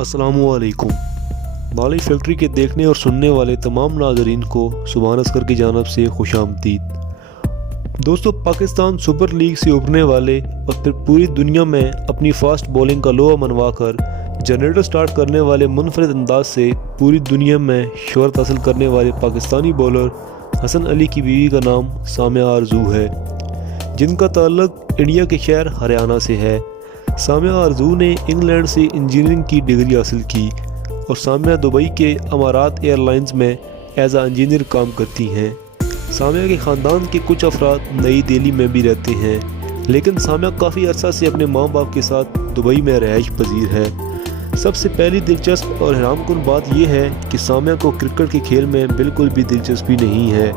अस्सलामुअलैकुम। बाली फैक्ट्री के देखने और सुनने वाले तमाम नाज़रीन को सुभान अस्कर की जानब से खुशामदीद। दोस्तों, पाकिस्तान सुपर लीग से उभरने वाले और फिर पूरी दुनिया में अपनी फास्ट बॉलिंग का लोहा मनवा कर जनरेटर स्टार्ट करने वाले मुनफरद अंदाज से पूरी दुनिया में शोहरत हासिल करने वाले पाकिस्तानी बॉलर हसन अली की बीवी का नाम सामिया आरज़ू है, जिनका ताल्लुक इंडिया के शहर हरियाणा से है। सामिया आरज़ू ने इंग्लैंड से इंजीनियरिंग की डिग्री हासिल की और सामिया दुबई के अमारात एयरलाइंस में एज आ इंजीनियर काम करती हैं। सामिया के ख़ानदान के कुछ अफराद नई दिल्ली में भी रहते हैं, लेकिन सामिया काफ़ी अरसा से अपने माँ बाप के साथ दुबई में रहाइश पजीर है। सबसे पहली दिलचस्प और हैरानकुन बात यह है कि सामिया को क्रिकेट के खेल में बिल्कुल भी दिलचस्पी नहीं है।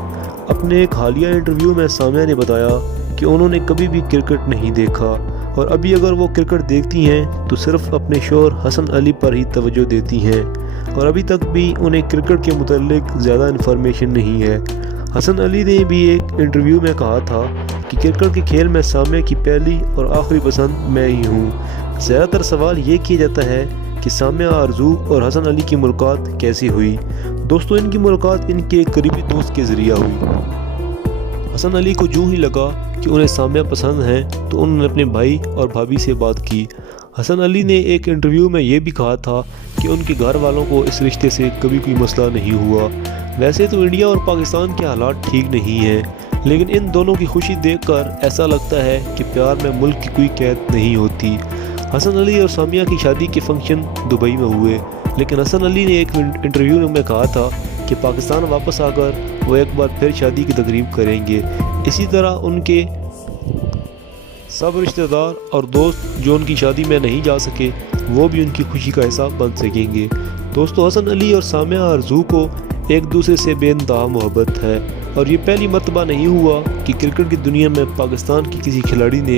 अपने एक हालिया इंटरव्यू में सामिया ने बताया कि उन्होंने कभी भी क्रिकेट नहीं देखा और अभी अगर वो क्रिकेट देखती हैं तो सिर्फ अपने शौहर हसन अली पर ही तवज्जो देती हैं और अभी तक भी उन्हें क्रिकेट के मुताल्लिक ज़्यादा इन्फॉर्मेशन नहीं है। हसन अली ने भी एक इंटरव्यू में कहा था कि क्रिकेट के खेल में सामिया की पहली और आखिरी पसंद मैं ही हूँ। ज़्यादातर सवाल ये किया जाता है कि सामिया आरज़ू और हसन अली की मुलाकात कैसे हुई। दोस्तों, इनकी मुलाकात इनके एक करीबी दोस्त के ज़रिए हुई। हसन अली को यूँ ही लगा कि उन्हें सामिया पसंद हैं तो उन्होंने अपने भाई और भाभी से बात की। हसन अली ने एक इंटरव्यू में ये भी कहा था कि उनके घर वालों को इस रिश्ते से कभी कोई मसला नहीं हुआ। वैसे तो इंडिया और पाकिस्तान के हालात ठीक नहीं हैं, लेकिन इन दोनों की खुशी देखकर ऐसा लगता है कि प्यार में मुल्क की कोई कैद नहीं होती। हसन अली और सामिया की शादी के फंक्शन दुबई में हुए, लेकिन हसन अली ने एक इंटरव्यू में कहा था कि पाकिस्तान वापस आकर वो एक बार फिर शादी की तकरीब करेंगे। इसी तरह उनके सब रिश्तेदार और दोस्त जो उनकी शादी में नहीं जा सके वो भी उनकी खुशी का हिस्सा बन सकेंगे। दोस्तों, हसन अली और सामिया आरज़ू को एक दूसरे से बेइंतहा मोहब्बत है और ये पहली मर्तबा नहीं हुआ कि क्रिकेट की दुनिया में पाकिस्तान की किसी खिलाड़ी ने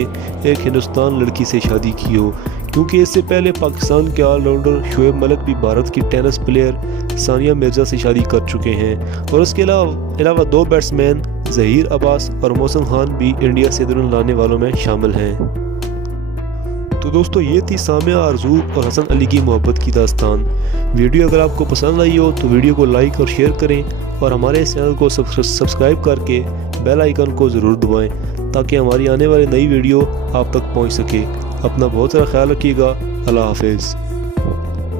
एक हिंदुस्तान लड़की से शादी की हो, क्योंकि इससे पहले पाकिस्तान के ऑलराउंडर शोएब मलिक भी भारत की टेनिस प्लेयर सानिया मिर्ज़ा से शादी कर चुके हैं और उसके अलावा दो बैट्समैन ज़हीर अब्बास और मौसम खान भी इंडिया से दुल्हन लाने वालों में शामिल हैं। तो दोस्तों, ये थी सामिया आरज़ू और हसन अली की मोहब्बत की दास्तान। वीडियो अगर आपको पसंद आई हो तो वीडियो को लाइक और शेयर करें और हमारे इस चैनल को सब्सक्राइब करके बेल आइकन को ज़रूर दबाएं ताकि हमारी आने वाली नई वीडियो आप तक पहुंच सके। अपना बहुत सारा ख्याल रखिएगा। अल्लाह हाफिज़।